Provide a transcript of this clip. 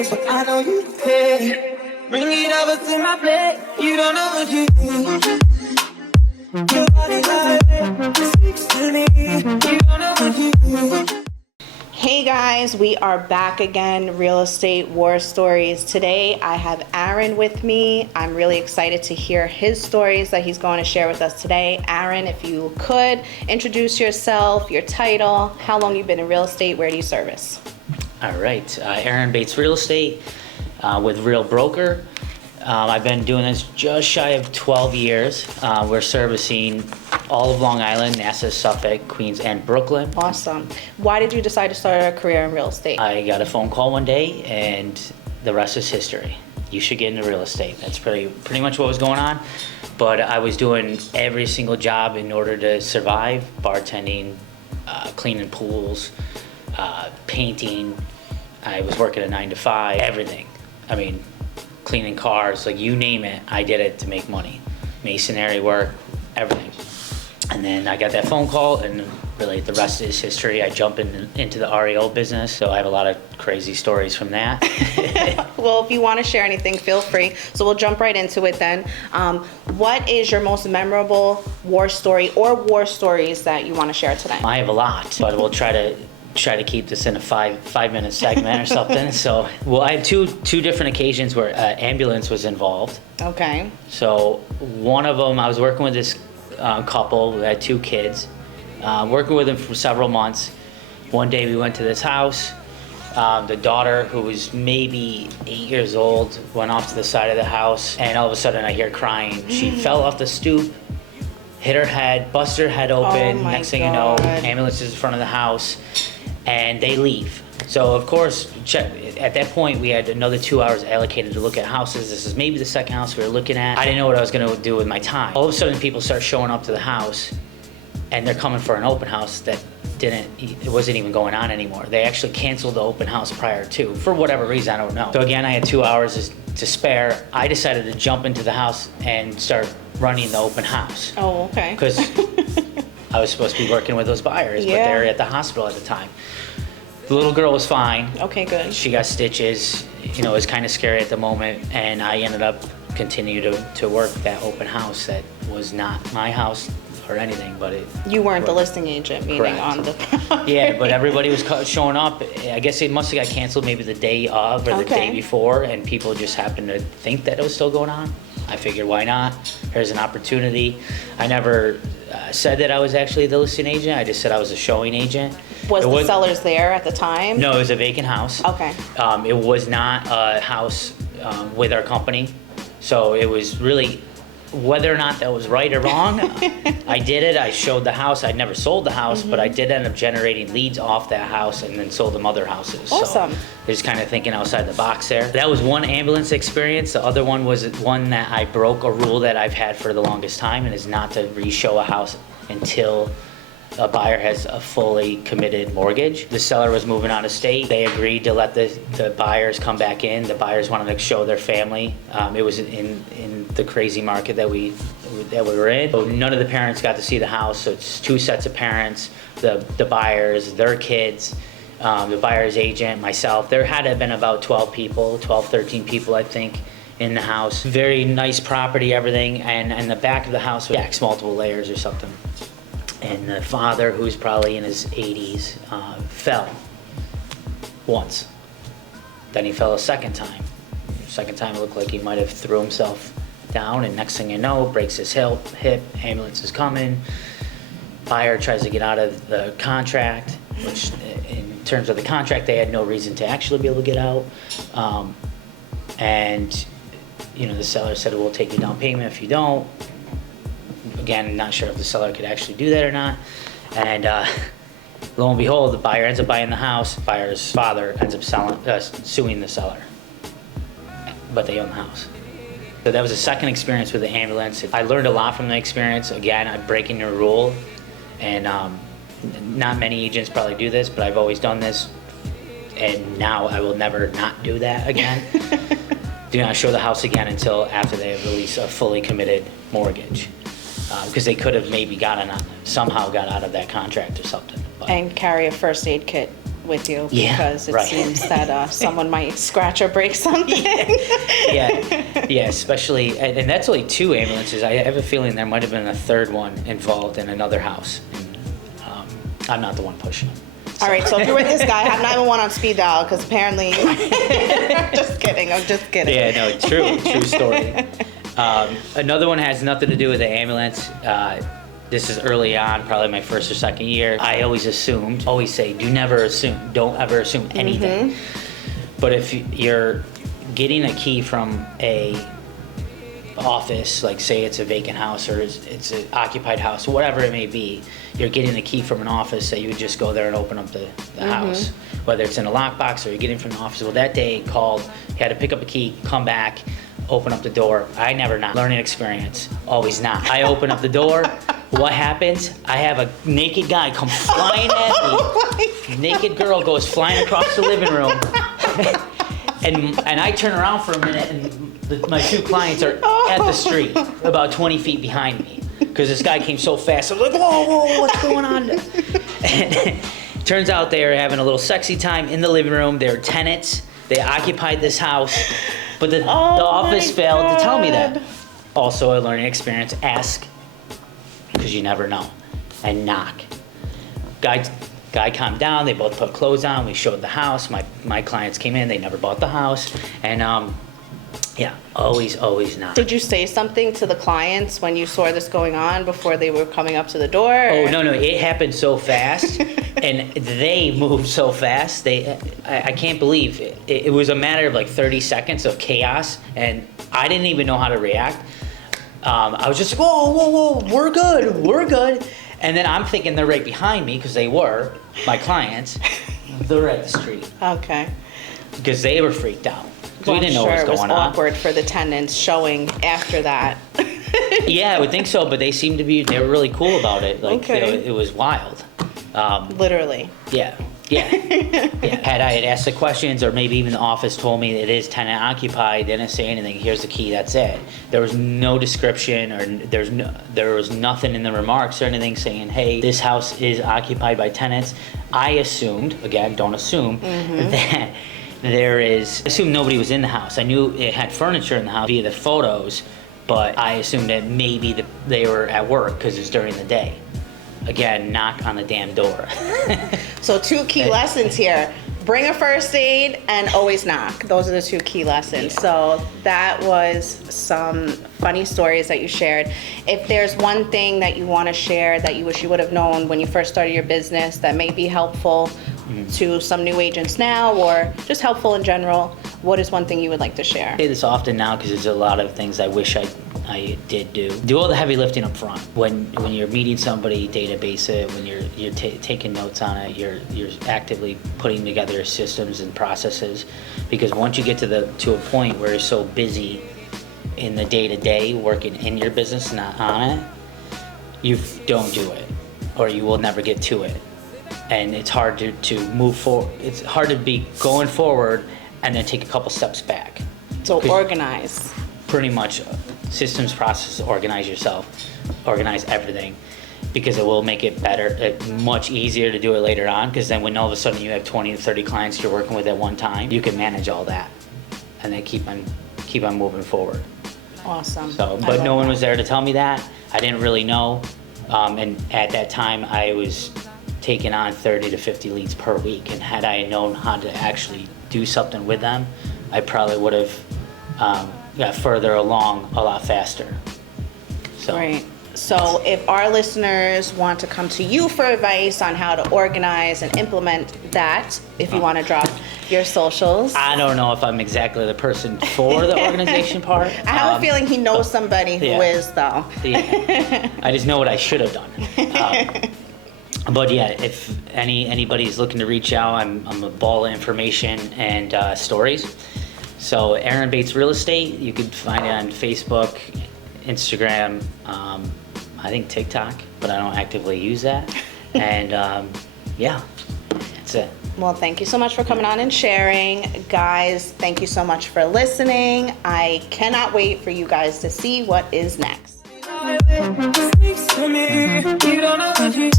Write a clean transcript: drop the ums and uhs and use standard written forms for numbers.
ways, but I know you care. Bring it over to my plate. You don't know what you do. Your body like speaks to me. You don't know what you do. Hey guys, we are back again, Real Estate War Stories. Today I have Aaron with me. I'm really excited to hear his stories that he's going to share with us today. Aaron, if you could introduce yourself, your title, how long you've been in real estate, where do you service? All right, Aaron Bates Real Estate with Real Broker. I've been doing this just shy of 12 years. We're servicing all of Long Island, Nassau, Suffolk, Queens, and Brooklyn. Awesome. Why did you decide to start a career in real estate? I got a phone call one day, and the rest is history. You should get into real estate. That's pretty much what was going on. But I was doing every single job in order to survive: bartending, cleaning pools, painting. I was working a 9-to-5, everything. I mean, cleaning cars, like you name it, I did it to make money. Masonry work, everything. And then I got that phone call, and really the rest is history. I jump into the REO business, so I have a lot of crazy stories from that. Well, if you want to share anything, feel free. So we'll jump right into it then. What is your most memorable war story or war stories that you want to share today? I have a lot, but we'll try to keep this in a five-minute segment or something. So, well, I had two different occasions where ambulance was involved. Okay. So one of them, I was working with this couple who had 2 kids, working with them for several months. One day we went to this house. The daughter, who was maybe 8 years old, went off to the side of the house, and all of a sudden I hear crying. She fell off the stoop, hit her head, busted her head open. Oh my Next thing you know, ambulance is in front of the house, and they leave. So of course, at that point, we had another 2 hours allocated to look at houses. This is maybe the second house we were looking at. I didn't know what I was gonna do with my time. All of a sudden, people start showing up to the house, and they're coming for an open house that it wasn't even going on anymore. They actually canceled the open house prior to, for whatever reason, I don't know. So again, I had 2 hours to spare. I decided to jump into the house and start running the open house. Oh, okay. Because I was supposed to be working with those buyers, but they were at the hospital at the time. The little girl was fine. Okay, good. She got stitches. You know, it was kind of scary at the moment, and I ended up continuing to work that open house that was not my house or anything, but it... You weren't the listing agent, meaning Correct. on the... Yeah, but everybody was showing up. I guess it must have got canceled maybe the day of or the day before, and people just happened to think that it was still going on. I figured, why not? Here's an opportunity. I never said that I was actually the listing agent. I just said I was a showing agent. Was the sellers there at the time? No, it was a vacant house. Okay. It was not a house with our company. So it was really, whether or not that was right or wrong, I did it. I showed the house. I never sold the house, but I did end up generating leads off that house and then sold them other houses. Awesome. So just kind of thinking outside the box there. That was one ambulance experience. The other one was one that I broke a rule that I've had for the longest time, and is not to re-show a house until a buyer has a fully committed mortgage. The seller was moving out of state. They agreed to let the buyers come back in. The buyers wanted to show their family. It was in the crazy market that we were in. So none of the parents got to see the house, so it's 2 sets of parents, the buyers, their kids, the buyer's agent, myself. There had to have been about 12, 13 people, I think, in the house. Very nice property, everything, and the back of the house was multiple layers or something. And the father, who's probably in his 80s, fell once. Then he fell a second time. Second time it looked like he might have threw himself down, and next thing you know, breaks his hip, ambulance is coming. Buyer tries to get out of the contract, which in terms of the contract, they had no reason to actually be able to get out. And you know, the seller said, we'll take your down payment if you don't. Again, not sure if the seller could actually do that or not. And lo and behold, the buyer ends up buying the house. The buyer's father ends up suing the seller, but they own the house. So that was a second experience with the ambulance. I learned a lot from the experience. Again, I'm breaking your rule, and not many agents probably do this, but I've always done this, and now I will never not do that again. Do not show the house again until after they have released a fully committed mortgage. Because they could have maybe somehow got out of that contract or something. But And carry a first aid kit with you Yeah, because it right. seems that someone might scratch or break something. Yeah, especially, and that's only 2 ambulances. I have a feeling there might have been a third one involved in another house. And, I'm not the one pushing them. All right, so if you're with this guy, have 911 on speed dial because apparently, just kidding. I'm just kidding. Yeah, no, true story. Another one has nothing to do with the ambulance. This is early on, probably my first or second year. I always say, don't ever assume anything. But if you're getting a key from a office, like say it's a vacant house or it's an occupied house, whatever it may be, you're getting a key from an office that you would just go there and open up the house, whether it's in a lockbox or you're getting from the office. Well, that day he called, he had to pick up a key, come back, open up the door. I never knock. Learning experience, always knock. I open up the door. What happens? I have a naked guy come flying at me. Naked girl goes flying across the living room. and I turn around for a minute and my 2 clients are at the street, about 20 feet behind me. Because this guy came so fast. I was like, whoa, what's going on? And turns out they were having a little sexy time in the living room. They were tenants. They occupied this house. But the office failed to tell me that. Also a learning experience. Ask, because you never know. And knock. Guy calmed down. They both put clothes on. We showed the house. My clients came in. They never bought the house. And yeah, always knock. Did you say something to the clients when you saw this going on before they were coming up to the door? Oh, no, it happened so fast, and they moved so fast. I can't believe it. It was a matter of like 30 seconds of chaos, and I didn't even know how to react. I was just like, whoa, we're good. And then I'm thinking they're right behind me, because they were, my clients. They're at the street. Okay. Because they were freaked out. Well, We didn't know what was going on. It was awkward for the tenants showing after that. Yeah, I would think so, but they were really cool about it. Like, Okay. it was wild. Literally. Yeah. Had I asked the questions, or maybe even the office told me it is tenant occupied, they didn't say anything. Here's the key. That's it. There was no description, or there was nothing in the remarks or anything saying, "Hey, this house is occupied by tenants." I assumed, again, don't assume, that assumed nobody was in the house. I knew it had furniture in the house via the photos, but I assumed that maybe they were at work because it's during the day. Again, knock on the damn door. So 2 key lessons here. Bring a first aid and always knock. Those are the 2 key lessons. Yeah. So that was some funny stories that you shared. If there's one thing that you want to share that you wish you would have known when you first started your business that may be helpful to some new agents now, or just helpful in general, what is one thing you would like to share? I say this often now because there's a lot of things I wish I did do. Do all the heavy lifting up front. When you're meeting somebody, database it. When you're taking notes on it, you're actively putting together systems and processes. Because once you get to a point where you're so busy in the day-to-day working in your business, not on it, you don't do it, or you will never get to it. And it's hard to move forward. It's hard to be going forward and then take a couple steps back. So organize. Pretty much systems, process, organize yourself, organize everything, because it will make it better, much easier to do it later on, because then when all of a sudden you have 20 to 30 clients you're working with at one time, you can manage all that and then keep on moving forward. Awesome. So, but no one was there to tell me that. I didn't really know. And at that time I was taking on 30 to 50 leads per week, and had I known how to actually do something with them, I probably would have got further along a lot faster. So. Right. So if our listeners want to come to you for advice on how to organize and implement that, if you want to drop your socials. I don't know if I'm exactly the person for the organization part. I have a feeling he knows somebody who is, though. Yeah. I just know what I should have done. But yeah, if anybody's looking to reach out, I'm a ball of information and stories. So Aaron Bates Real Estate, you can find it on Facebook, Instagram, I think TikTok, but I don't actively use that. And yeah, that's it. Well, thank you so much for coming on and sharing. Guys, thank you so much for listening. I cannot wait for you guys to see what is next. Speaks to me. You don't know what you